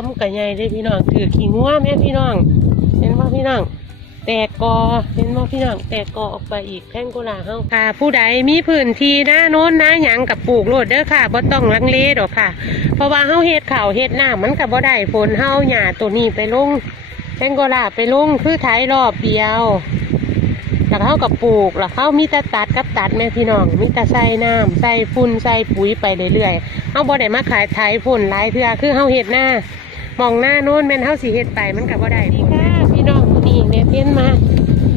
ล้ำกับใหญ่เลยพี่น้องถือขี้งัวแม่พี่น้องเห็นว่าพี่น้องแตกกอเห็นว่าพี่น้องแตกกอออกไปอีกแท่งกุหลาบเฮาค่ะ ผู้ใดมีพื้นที่หน้าโน้นหน้าหยังกับปลูกโลดเด้อค่ะบ่ต้องลังเลดอกค่ะ เพราะว่าเฮาเฮ็ดข้าวเฮ็ดหน้ำมันก็บ่ได้ฝนเฮาหญ้าตัวนี้ไปลงแท่งกุหลาบไปลงคือไถรอบเดียวแล้วเขากับปลูกแล้วเขามีแต่ตัดกับตัดแม่พี่น้อง มีแต่ใส่น้ำใส่ฝุ่นใส่ปุ๋ยไปเรื่อยๆเขาบ่ได้มาขายไถฝุ่นหลายเทื่อคือเขาเฮ็ดหน้า มองหน้าโน้นแม่นเขาสิเฮ็ดไปมันกับบ่ได้นี่ค่ะพี่น้องนี่แม่เพี้ยนมา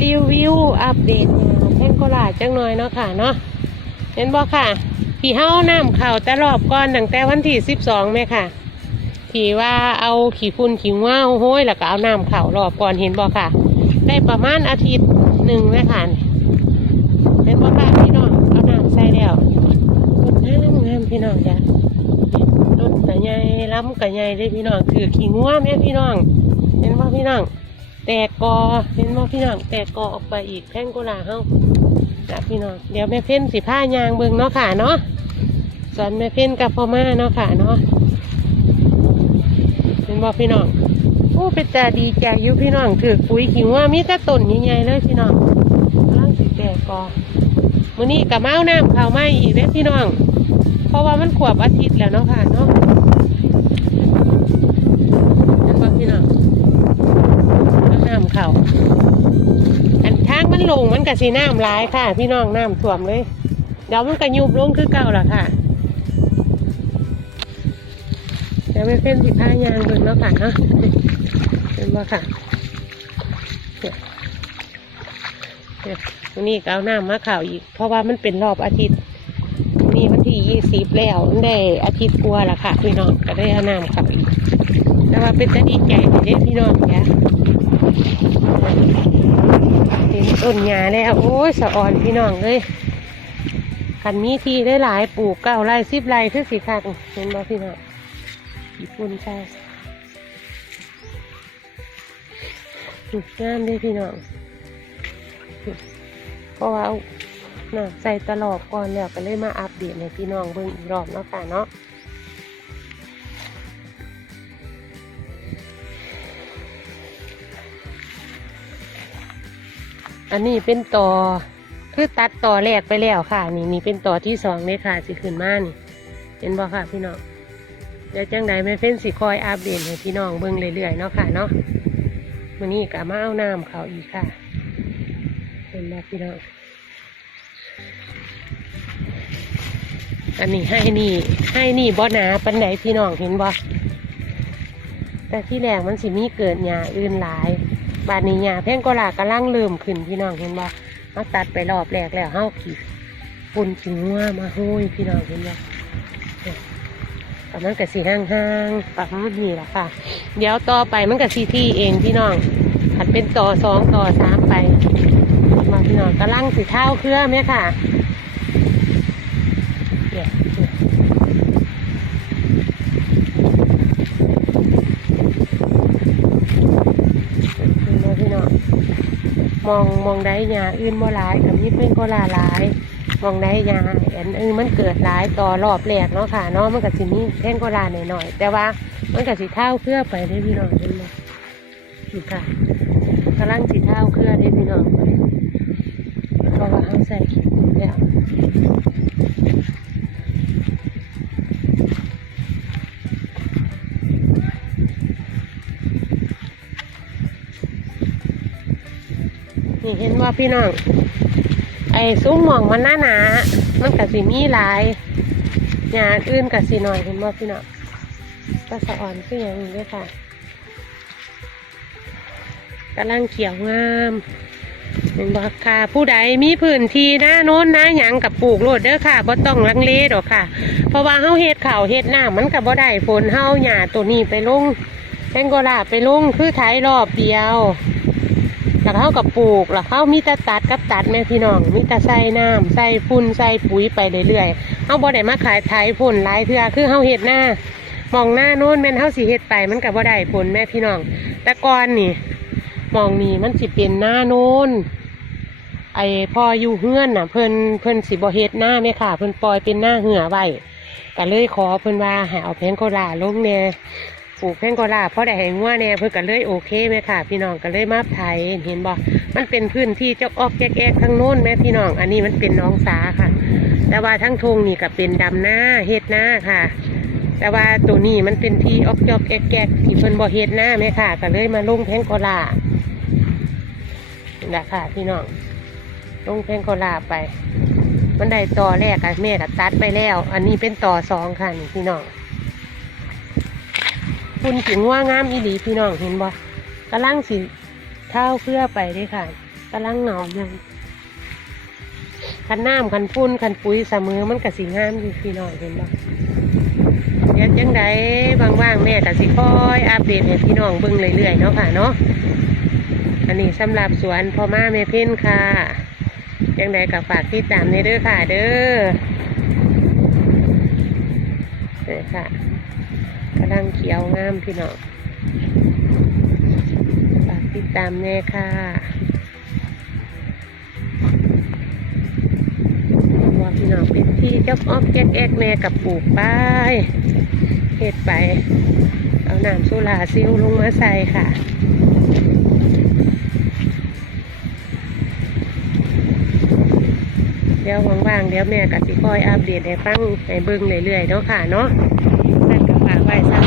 รีวิวอัปเดตงานแท่งโคราชจังหน่อยเนาะค่ะเนาะเห็นบ่ค่ะที่เฮาน้ำเข่าแต่รอบก่อนตั้งแต่วันที่สิบสองแม่ค่ะที่ว่าเอาขี้ฝุ่นขี้ว้าวโห้ยแล้วก็เอาน้ำเข่ารอบก่อนเห็นบ่ค่ะ ได้ประมาณอาทิตย์หนึ่งแม่ค่ะเป็นบ่ค่ะพี่น้องเอาน้ำใส่แล้วงามงามพี่น้องจ้ะ ใหญ่ล้ำกะใหญ่เลยพี่น้องถือขี้งัวแม่พี่น้อง เห็นบ่าพี่น้องแตกกอเห็นบ่าพี่น้องแตกกอออกไปอีกแท่งกุหลาบเฮาจ้ะพี่น้องเดี๋ยวแม่เพ่นสิผ้ายางเบิ่งเนาะค่ะเนาะสอนแม่เพ่นกับพ่อมาเนาะค่ะเนาะเห็นบ่าพี่น้องโอ้เป็นตาดีใจอยู่พี่น้องถือปุ๋ยขิงว่ามีแต่ต้นใหญ่ๆเลยพี่น้องกำลังสิแตกกอมื้อนี้กับเมาน้ำข้าวไม้อีกเด้พี่น้อง เพราะว่ามันขวบอาทิตย์แล้วเนาะค่ะเนาะนั่นว่าพี่น้องเอาน้ำเขาอันทางมัน ลงมันกับสีน้ำร้ายค่ะ พี่น้องน้ำท่วมเลย เดี๋ยวมันก็ยุบลงคือเก่าละค่ะ เดี๋ยวไม่เป็นสิผ้ายางเบิ่งแล้วค่ะเนาะเป็นว่าค่ะเนี่ยวันนี้ก็เอาน้ำมาข่าวอีก เพราะว่ามันเป็นรอบอาทิตย์นนี้วันที่ยี่สิบแล้วได้อาทิตย์กว่าละค่ะ พี่น้องก็ได้เอาน้ำข่าวอีกแต่ว่าเป็นจะดีใจเด้พี่น้องจ้ะ เห็นต้นหญ้าแล้ว โอ้ยสะอ่อนพี่น้องเลยคันมีทีได้หลายปลูกเก้าไร่สิบไร่คือสิค่ะเห็นบ่พี่น้องญี่ปุ่นใช่งามเลยพี่น้องเพราะว่าน่ะใส่ตลอดก่อนแล้วก็เลยมาอัปเดตในพี่น้องเบิ่งอีกรอบเนาะค่ะเนาะ อันนี้เป็นต่อคือตัดต่อแรกไปแล้วค่ะ นี่นี่เป็นต่อที่สองเลยค่ะสิขึ้นมานี่เห็นบ่ค่ะพี่น้องเดี๋ยวจังใดแม่เฟ้นสิคอยอัปเดตให้พี่น้องเบิ่งเรื่อยๆเนาะค่ะเนาะมื้อนี้ก็มาเอาน้ำเขาอีกค่ะ เห็นไหมพี่น้องอันนี้ให้นี่ ให้นี่บ่หนาปันไหนพี่น้องเห็นบ่แต่ที่แรกมันสิมีเกิดหญ้าอื่นหลาย บาดนี้หญ้าแพ่งก็ลากระลังเริ่มขึ้นพี่น้องเห็นบ่เอาตัดไปรอบแรกแล้วเฮาขี่ปุ่นขี้งัวมาห้ยพี่น้องเห็นบ่ประมาณกับสีห้างๆประมาณนี้แหละค่ะ เดี๋ยวต่อไปมันกับซีที่เองพี่น้องผัดเป็นต่อสองต่อสามไปมาพี่น้องกระลังสีเท้าเครื่อไหมค่ะเนี่ยมาพี่น้อง มองมองได้ยาอื่นบ่หลายกับนี้เป็นก็ลาหลายมองได้ยาอันอื่นมันเกิดหลายต่อรอบแรกเนาะค่ะเนาะมันก็สินี้แท่งก็ลาหน่อยๆแต่ว่ามันก็สิเท่าเครือไปได้พี่น้องเห็นไหมค่ะกำลังสีเท่าเครือได้พี่น้องเพราะว่าเขาใส่เข็มแล้ว นี่เห็นว่าพี่น้อง ไอ้ซุ้มหมองมันหน้าหนา มันก็สิมีหลายหยาอื่นก็สิหน่อยเห็นบ่พี่น้องก็สะอ่อนคืออย่างนี้ด้วยค่ะกำลังเขียวงามเห็นบ่ค่ะ ผู้ใดมีพื้นที่หน้าโน้นหน้าหยังกับปลูกโลดเด้อค่ะบ่ต้องลังเลดอกค่ะ เพราะว่าเฮาเฮ็ดข้าวเฮ็ดน้ำมันก็บ่ได้ฝนเฮาหญ้าตัวนี้ไปลงแตงโกลาไปลงคือไถรอบเดียว แล้วเขากับปลูกแล้วเขามีแต่ตัดกับตัดแม่พี่น้อง มีแต่ใส่น้ำใส่ฝุ่นใส่ปุ๋ยไปเรื่อยๆเขาบ่ได้มาขายไถฝุ่นหลายเทื่อคือเขาเห็ดหน้ามองหน้าโน้นแม่นเขาสิเห็ดไปมันกับบ่ได้ผลแม่พี่น้อง แต่ก่อนนี่มองนี่มันสิเป็นหน้าโน้นไอพออยู่เฮือนน่ะ เพิ่นเพิ่นสิบ่เฮ็ดหน้าแม่ค่ะ เพิ่นปล่อยเป็นหน้าเหือไว้ก็เลยขอเพิ่นว่าให้เอาแพงโคลาลงแน่ ปลูกแพงโกลาเพราะได้ให้งัวแน่เพื่อก็เลยโอเคไหมค่ะ พี่น้องก็เลยมาไถเห็นบ่มันเป็นพื้นที่เจอกออกแจ๊กๆข้างโน้นแม่พี่น้อง อันนี้มันเป็นน้องสาค่ะ แต่ว่าทั้งทงนี่ก็เป็นดำหน้าเฮ็ดหน้าค่ะ แต่ว่าตัวนี้มันเป็นที่ออกจอกแกกๆที่เพิ่นบ่เฮ็ดหน้าไหมค่ะก็เลยมาลงแพงโกลานี่แหละค่ะพี่น้องลงแพงโกลาไปมันได้ต่อแรกอะแม่ก็ตัดไปแล้ว อันนี้เป็นต่อสองค่ะนี่พี่น้อง คุณถึงว่างามอีหลีพี่น้องเห็นบ่กำลังสิเท้าเพื่อไปด้วยค่ะกำลังเหงายังคันน้ำคันพุ่นคันปุ๋ยเสมอมันก็สิงามอยู่พี่น้องเห็นบ่เดี๋ยวจังใดว่างๆแม่ก็สิคอยอัปเดตให้พี่น้องเบิ่งเรื่อยๆเนาะค่ะเนาะอันนี้สำหรับสวนพ่อมาแม่เพ่นค่ะยังไงกับฝากติดตามในเด้อค่ะเด้อเด้อค่ะ กำลังเขียวงามพี่น้องฝากติดตามแน่ค่ะว่าพี่น้องเป็นที่เจ้าอ้อมแก๊กแอกแม่กับปลูกไปเฮ็ดไป เอาน้ำโซลาซิลล์ลงมาใส่ค่ะเดี๋ยวว่างๆเดี๋ยวแม่กับสิคอยอัปเดตให้ฟังให้เบิ่งเรื่อยๆเนาะค่ะเนาะ Bạn.